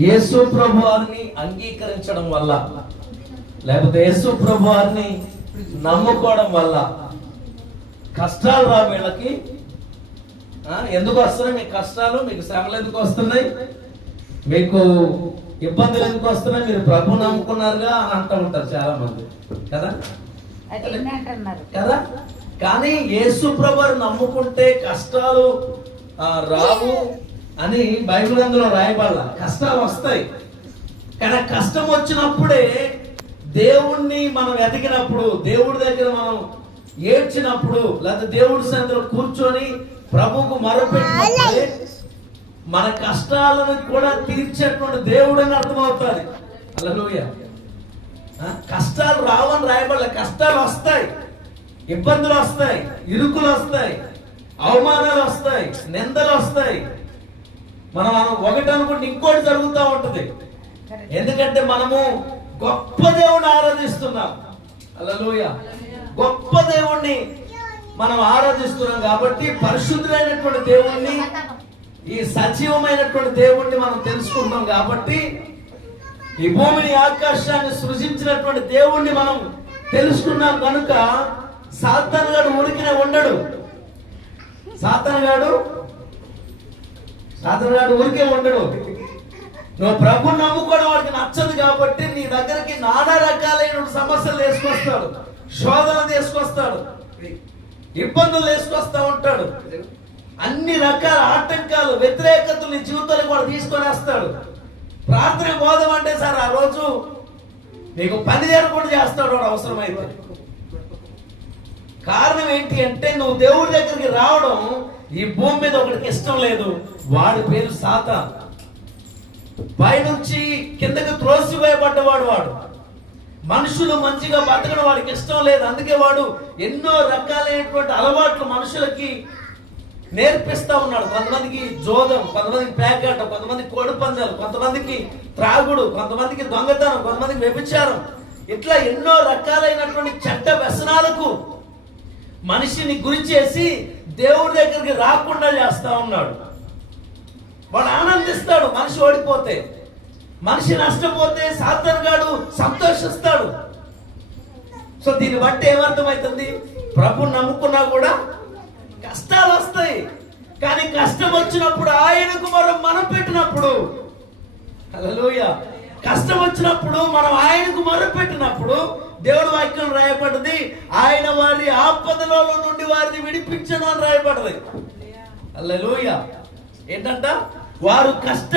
యేసు ప్రభు వారిని అంగీకరించడం వల్ల లేకపోతే యేసు ప్రభు వారిని నమ్ముకోవడం వల్ల కష్టాలు రా వీళ్ళకి ఎందుకు వస్తున్నాయి? మీకు కష్టాలు మీకు శ్రమలు ఎందుకు వస్తున్నాయి? మీకు ఇబ్బందులు ఎందుకు వస్తున్నాయి? మీరు ప్రభు నమ్ముకున్నారుగా అని అంటూ ఉంటారు చాలా మంది కదా కదా? కానీ యేసు ప్రభుని నమ్ముకుంటే కష్టాలు రావు అని బైబిల్ అందులో రాయబడాల. కష్టాలు వస్తాయి. కానీ కష్టం వచ్చినప్పుడే దేవుణ్ణి మనం ఎదిగినప్పుడు దేవుడి దగ్గర మనం ఏడ్చినప్పుడు లేదా దేవుడి సందులో కూర్చొని ప్రభువుకు మొరపెట్టినప్పుడే మన కష్టాలను కూడా తీర్చేటువంటి దేవుడు అని అర్థమవుతుంది. అలలోయ కష్టాలు రావని రాయబడలే. కష్టాలు వస్తాయి. ఇబ్బందులు వస్తాయి. ఇరుకులు వస్తాయి. అవమానాలు వస్తాయి. నిందలు వస్తాయి. మనం ఒకటి అనుకుంటే ఇంకోటి జరుగుతూ ఉంటది. ఎందుకంటే మనము గొప్ప దేవుణ్ణి ఆరాధిస్తున్నాం. అలలోయ గొప్ప దేవుణ్ణి మనం ఆరాధిస్తున్నాం కాబట్టి పరిశుద్ధులైనటువంటి దేవుణ్ణి ఈ సజీవమైనటువంటి దేవుణ్ణి మనం తెలుసుకుంటాం కాబట్టి ఈ భూమిని ఆకాశాన్ని సృజించినటువంటి దేవుణ్ణి మనం తెలుసుకున్నాం కనుక సాతాన్ గాడు ఉరికినే ఉండడు. సాతాన్ గాడు అతను నాడు ఊరికే ఉండడు. నువ్వు ప్రభుని నమ్ముకోవడం వాడికి నచ్చదు కాబట్టి నీ దగ్గరికి నానా రకాలైన సమస్యలు తీసుకొస్తాడు శోధన తీసుకొస్తాడు ఇబ్బందులు తీసుకొస్తా ఉంటాడు. అన్ని రకాల ఆటంకాలు వ్యతిరేకతలు నీ జీవితానికి వాడు తీసుకొని వస్తాడు ప్రార్థన బోధం అంటే సార్ ఆ రోజు నీకు పని కూడా చేస్తాడు వాడు అవసరమైతే. కారణం ఏంటి అంటే నువ్వు దేవుడి దగ్గరికి రావడం ఈ భూమి మీద ఒకటికి ఇష్టం లేదు. వాడి పేరు సాతా. పైనుంచి కిందకి త్రోసివేయబడ్డవాడు వాడు మనుషులు మంచిగా బతకడం వాడికి ఇష్టం లేదు. అందుకే వాడు ఎన్నో రకాలైనటువంటి అలవాట్లు మనుషులకి నేర్పిస్తా ఉన్నాడు. కొంతమందికి జోదం కొంతమందికి పేకాట కొంతమంది కోడి పందాలు కొంతమందికి త్రాగుడు కొంతమందికి దొంగతనం కొంతమందికి వ్యభిచారం. ఇట్లా ఎన్నో రకాలైనటువంటి చెడ్డ వ్యసనాలకు మనిషిని గురి చేసి దేవుడి దగ్గరికి రాకుండా చేస్తా ఉన్నాడు. వాడు ఆనందిస్తాడు మనిషి ఓడిపోతే. మనిషి నష్టపోతే సాతాన్ గాడు సంతోషిస్తాడు. సో దీన్ని బట్టి ఏమర్థమవుతుంది? ప్రభు నమ్ముకున్నా కూడా కష్టాలు వస్తాయి. కానీ కష్టం వచ్చినప్పుడు ఆయనకు మనం మనం పెట్టినప్పుడు హల్లెలూయ. కష్టం వచ్చినప్పుడు మనం ఆయనకు మొరపెట్టినప్పుడు దేవుడు వాక్యం రాయబడ్డది. ఆయన వారి ఆపదలో నుండి వారిని విడిపించను అని రాయబడ్డది. హల్లెలూయ ఏంటంట? వారు కష్ట